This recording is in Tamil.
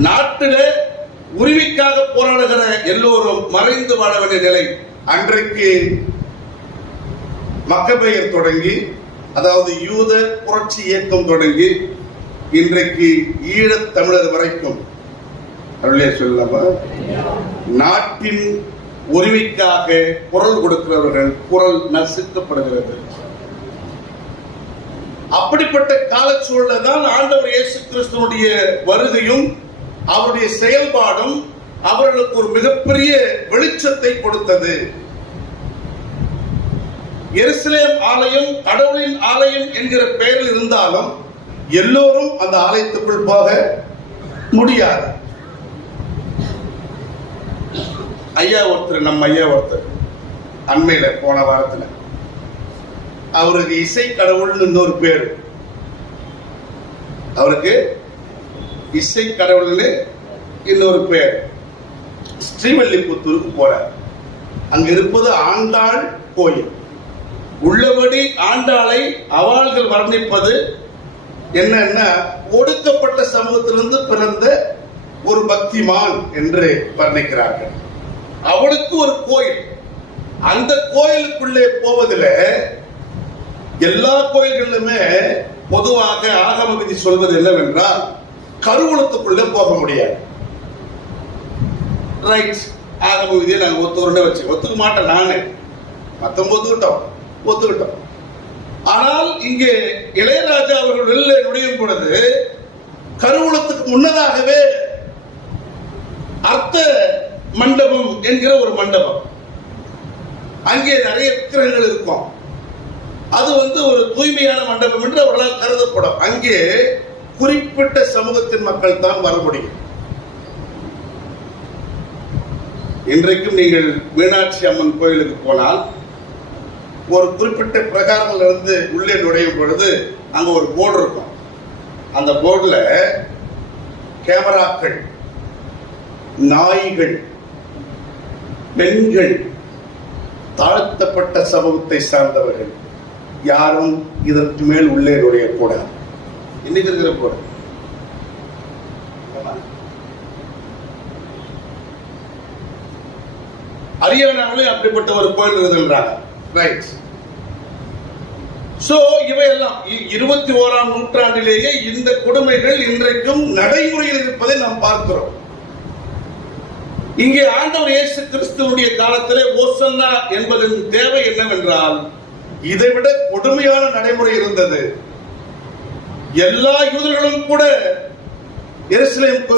நாட்டில உரிமைக்காக போராடுகிற எல்லோரும் மறைந்து வாழ வேண்டிய நிலை அன்றைக்கு மக்கபெயர் தொடங்கி அதாவது யூத புரட்சி இயக்கம் தொடங்கி இன்றைக்கு ஈழத் தமிழர் வரைக்கும். அருளே நாட்டின் உரிமைக்காக குரல் கொடுக்கிறவர்கள் குரல் நசுக்கப்படுகிறது. அப்படிப்பட்ட காலச்சூழல தான் ஆண்டவர் இயேசு கிறிஸ்துவனுடைய வருகையும் அவருடைய செயல்பாடும் அவர்களுக்கு ஒரு மிகப்பெரிய வெளிச்சத்தை கொடுத்தது. எருசலேம் ஆலயம் கடவுளின் ஆலயம் என்கிற பெயரில் இருந்தாலும் எல்லோரும் அந்த ஆலயத்துக்குள் போக முடியாது. ஐயா ஒருத்தர் நம்ம ஐயா ஒருத்தர் அண்மையில போன வாரத்தில். அவருக்கு இசை கடவுள்னு இன்னொரு பேர். அவருக்கு இசை கடவுள்னு இன்னொரு பேர். ஸ்ரீவல்லிபுத்தூருக்கு போறார். அங்க இருப்பது ஆண்டாள் கோயில். உள்ளபடி ஆண்டாளை அவாள்கள் வர்ணிப்பது என்னன்னா ஒடுக்கப்பட்ட சமூகத்திலிருந்து பிறந்த ஒரு பக்திமான் என்று வர்ணிக்கிறார்கள். அவளுக்கு ஒரு கோயில். அந்த கோயிலுக்குள்ளே போவதில் எல்லா கோயில்களிலுமே பொதுவாக ஆகம விதி சொல்வது என்னவென்றால் கருவூலத்துக்குள்ளே போக முடியாது. ரைட் ஆகம விதியை நாங்கள் ஒத்துக்கிறோன்னு வச்சு ஒத்துக்க மாட்டேன் நானே. மத்தம் ஒத்துக்கிட்டோம். ஒத்துக்கிட்டோம். ஆனால் இங்கே இளையராஜா அவர்கள் வெளில நுழையும் பொழுது கருவூலத்துக்கு முன்னதாகவே அர்த்த மண்டபம் என்கிற ஒரு மண்டபம். அங்கே நிறைய விக்கிரகங்கள் இருக்கும். அது வந்து ஒரு தூய்மையான மண்டபம் என்று அவர்களால் கருதப்படும். அங்கே குறிப்பிட்ட சமூகத்தின் மக்கள் தான் வர முடியும். இன்றைக்கும் நீங்கள் மீனாட்சி அம்மன் கோயிலுக்கு போனால் ஒரு குறிப்பிட்ட பிரகாரங்கள் இருந்து உள்ளே நுழையும் பொழுது அங்க ஒரு போர்டு இருக்கும். அந்த போர்டில் கேமராக்கள் நாய்கள் பெண்கள் தாழ்த்தப்பட்ட சமூகத்தை சார்ந்தவர்கள் யாரும் இதற்கு மேல் உள்ளே நுழையக்கூடாது. இன்னைக்கு இருக்கிற போர்டு ஹரியானாவிலே அப்படிப்பட்ட ஒரு கோயில் இருக்குதுன்றாங்க. ரைட் சோ இவையெல்லாம் இ- இருபத்தி ஓராம் நூற்றாண்டிலேயே இந்த கொடுமைகள் இன்றைக்கும் நடைமுறையில் இருப்பதை நாம் பார்க்கிறோம். இங்கே ஆண்டவர் இயேசு கிறிஸ்துவனுடைய காலத்திலே ஓசன்னா என்பதன் தேவை என்னவென்றால் இதைவிட கொடுமையான நடைமுறை இருந்தது. எல்லா யூதர்களும் கூட எருசலேம்